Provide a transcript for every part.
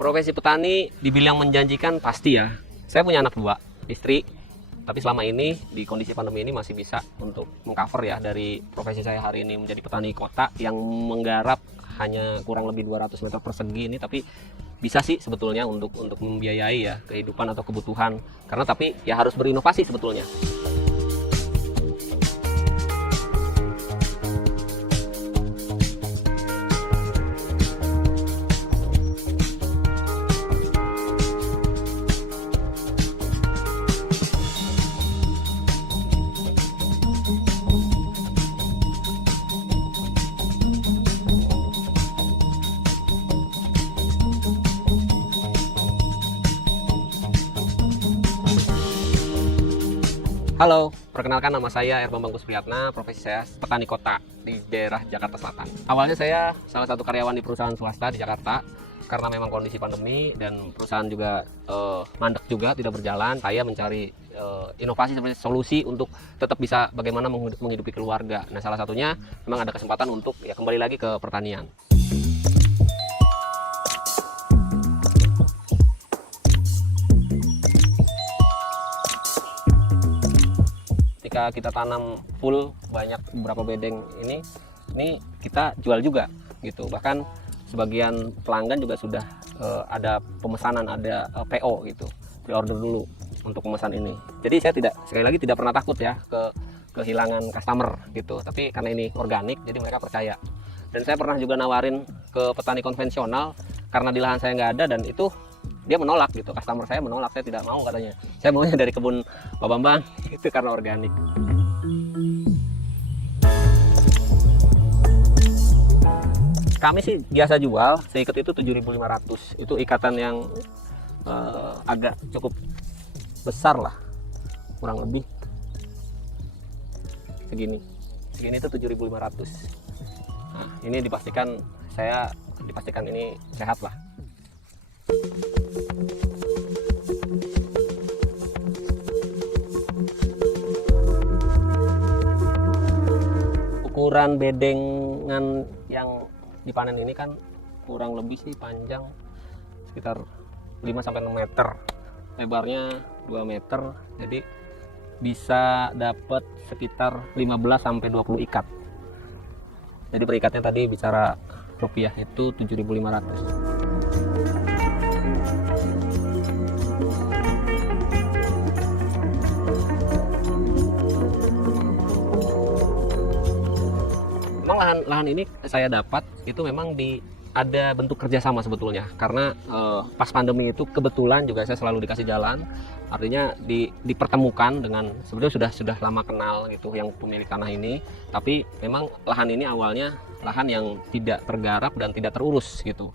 Profesi petani dibilang menjanjikan pasti ya. Saya punya anak 2, istri. Tapi selama ini di kondisi pandemi ini masih bisa untuk mengcover ya dari profesi saya hari ini menjadi petani kota yang menggarap hanya kurang lebih 200 meter persegi ini, tapi bisa sih sebetulnya untuk membiayai ya kehidupan atau kebutuhan. Karena tapi ya harus berinovasi sebetulnya. Halo, perkenalkan nama saya Bambang Kuspriyatna, profesi saya petani kota di daerah Jakarta Selatan. Awalnya saya salah satu karyawan di perusahaan swasta di Jakarta, karena memang kondisi pandemi dan perusahaan juga mandek juga, tidak berjalan. Saya mencari inovasi seperti solusi untuk tetap bisa bagaimana menghidupi keluarga. Nah, salah satunya memang ada kesempatan untuk ya kembali lagi ke pertanian. Ketika kita tanam full banyak beberapa bedeng ini kita jual juga gitu. Bahkan sebagian pelanggan juga sudah ada pemesanan, ada PO gitu, pre-order dulu untuk pemesan ini. Jadi saya sekali lagi tidak pernah takut ya kehilangan customer gitu. Tapi karena ini organik jadi mereka percaya. Dan saya pernah juga nawarin ke petani konvensional karena di lahan saya nggak ada, dan itu dia menolak gitu, customer saya menolak, saya tidak mau katanya, saya maunya dari kebun Pak Bambang itu karena organik. Kami sih biasa jual seikat itu 7.500, itu ikatan yang agak cukup besar lah, kurang lebih segini itu 7.500. Nah, ini dipastikan ini sehat lah. Ukuran bedengan yang dipanen ini kan kurang lebih sih panjang sekitar 5-6 meter, lebarnya 2 meter, jadi bisa dapat sekitar 15-20 ikat. Jadi perikatnya tadi bicara rupiah itu 7.500. Memang lahan ini saya dapat itu memang ada bentuk kerjasama sebetulnya, karena pas pandemi itu kebetulan juga saya selalu dikasih jalan, artinya dipertemukan dengan sebetulnya sudah lama kenal gitu yang pemilik tanah ini, tapi memang lahan ini awalnya lahan yang tidak tergarap dan tidak terurus gitu.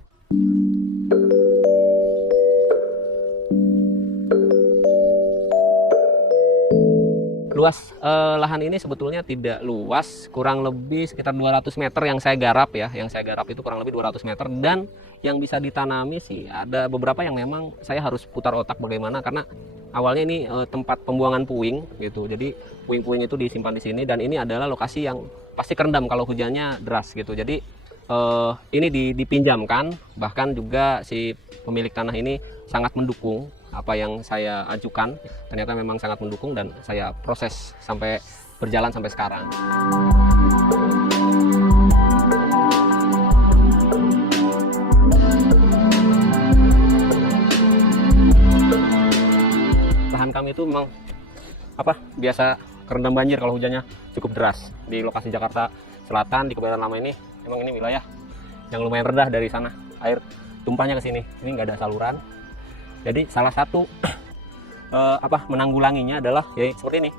Luas lahan ini sebetulnya tidak luas, kurang lebih sekitar 200 meter yang saya garap ya. Yang saya garap itu kurang lebih 200 meter, dan yang bisa ditanami sih ada beberapa yang memang saya harus putar otak bagaimana, karena awalnya ini tempat pembuangan puing gitu. Jadi puing-puing itu disimpan di sini, dan ini adalah lokasi yang pasti kerendam kalau hujannya deras gitu. Jadi ini dipinjamkan, bahkan juga si pemilik tanah ini sangat mendukung apa yang saya ajukan, ternyata memang sangat mendukung dan saya proses sampai berjalan sampai sekarang. Lahan kami itu memang biasa kerendam banjir kalau hujannya cukup deras. Di lokasi Jakarta Selatan di Kebayoran Lama ini memang ini wilayah yang lumayan rendah, dari sana air tumpahnya ke sini. Ini nggak ada saluran. Jadi salah satu menanggulanginya adalah ya seperti ini,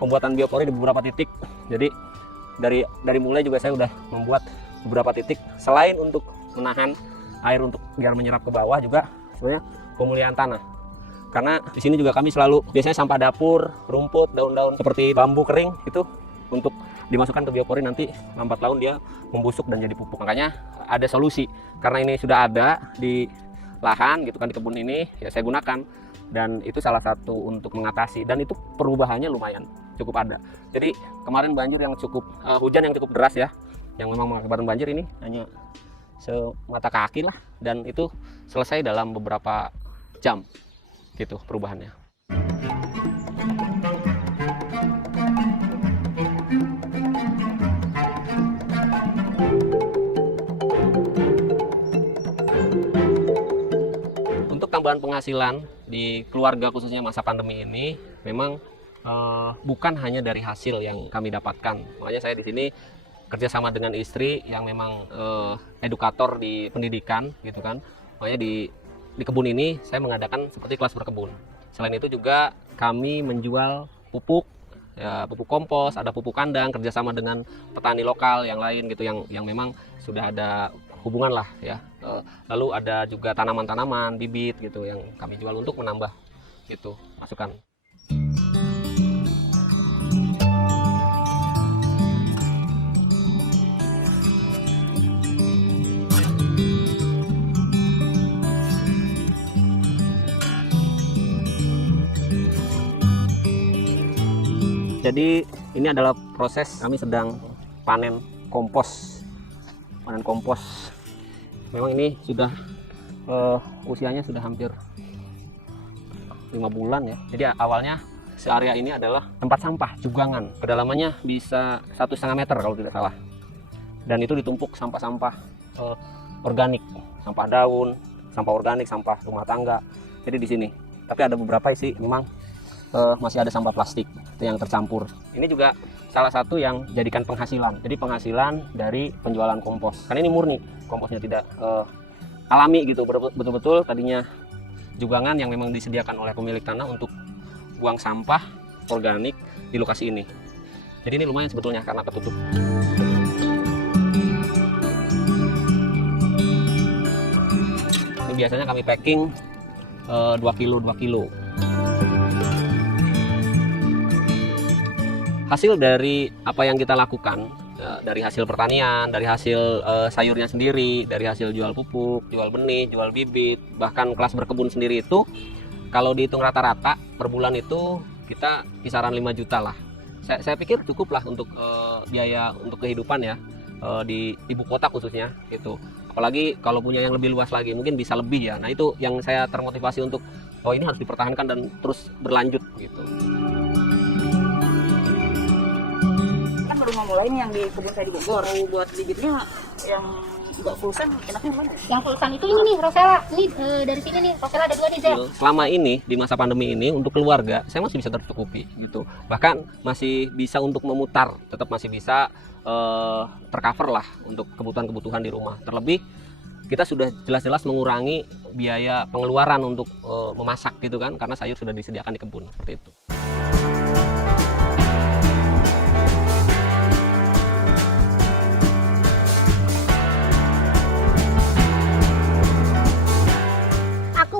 pembuatan biopori di beberapa titik. Jadi dari mulai juga saya udah membuat beberapa titik, selain untuk menahan air untuk biar menyerap ke bawah, juga sebenarnya pemulihan tanah. Karena di sini juga kami selalu biasanya sampah dapur, rumput, daun-daun seperti bambu kering itu untuk dimasukkan ke biopori, nanti lambat laun dia membusuk dan jadi pupuk. Makanya ada solusi, karena ini sudah ada di lahan gitu kan, di kebun ini ya saya gunakan, dan itu salah satu untuk mengatasi, dan itu perubahannya lumayan cukup ada. Jadi kemarin banjir yang cukup hujan yang cukup deras ya, yang memang mengakibatkan banjir, ini hanya semata kaki lah, dan itu selesai dalam beberapa jam gitu perubahannya. Untuk tambahan penghasilan di keluarga khususnya masa pandemi ini memang bukan hanya dari hasil yang kami dapatkan. Makanya saya di sini kerjasama dengan istri yang memang edukator di pendidikan gitu kan. Makanya di kebun ini saya mengadakan seperti kelas berkebun. Selain itu juga kami menjual pupuk, ya, pupuk kompos, ada pupuk kandang, kerjasama dengan petani lokal yang lain gitu yang memang sudah ada hubungan lah ya. Lalu ada juga tanaman-tanaman, bibit gitu yang kami jual untuk menambah gitu masukan. Jadi ini adalah proses kami sedang panen kompos. Panen kompos. Memang ini sudah usianya sudah hampir 5 bulan ya. Jadi awalnya area ini adalah tempat sampah jugangan. Kedalamannya bisa 1,5 meter kalau tidak salah. Dan itu ditumpuk sampah-sampah organik, sampah daun, sampah organik, sampah rumah tangga. Jadi di sini. Tapi ada beberapa sih memang masih ada sampah plastik yang tercampur. Ini juga salah satu yang jadikan penghasilan. Jadi penghasilan dari penjualan kompos. Karena ini murni, komposnya tidak alami gitu, betul-betul tadinya jugangan yang memang disediakan oleh pemilik tanah untuk buang sampah organik di lokasi ini. Jadi ini lumayan sebetulnya karena ketutup. Ini biasanya kami packing 2 kilo. Hasil dari apa yang kita lakukan, dari hasil pertanian, dari hasil sayurnya sendiri, dari hasil jual pupuk, jual benih, jual bibit, bahkan kelas berkebun sendiri itu, kalau dihitung rata-rata per bulan itu kita kisaran 5 juta lah. Saya pikir cukup lah untuk biaya untuk kehidupan ya, di ibu kota khususnya gitu. Apalagi kalau punya yang lebih luas lagi, mungkin bisa lebih ya. Nah itu yang saya termotivasi untuk, oh ini harus dipertahankan dan terus berlanjut gitu. Baru mau mulai nih yang di kebun saya di Bogor. Buat bibitnya yang nggak pulsan, enaknya mana? Yang pulsan itu ini nih, Rosella. Ini dari sini nih, Rosella ada 2 nih, Zek. Selama ini di masa pandemi ini untuk keluarga saya masih bisa tercukupi gitu. Bahkan masih bisa untuk memutar, tetap masih bisa tercover lah untuk kebutuhan-kebutuhan di rumah. Terlebih kita sudah jelas-jelas mengurangi biaya pengeluaran untuk memasak gitu kan, karena sayur sudah disediakan di kebun seperti itu.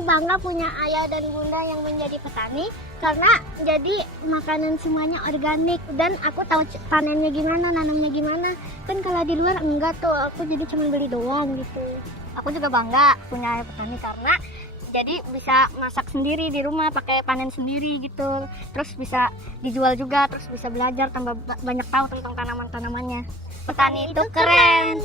Bangga punya ayah dan bunda yang menjadi petani karena jadi makanan semuanya organik dan aku tahu panennya gimana, nanamnya gimana. Kan kalau di luar enggak tuh, aku jadi cuma beli doang gitu. Aku juga bangga punya ayah petani karena jadi bisa masak sendiri di rumah, pakai panen sendiri gitu. Terus bisa dijual juga, terus bisa belajar tambah banyak tahu tentang tanaman-tanamannya. Petani itu keren.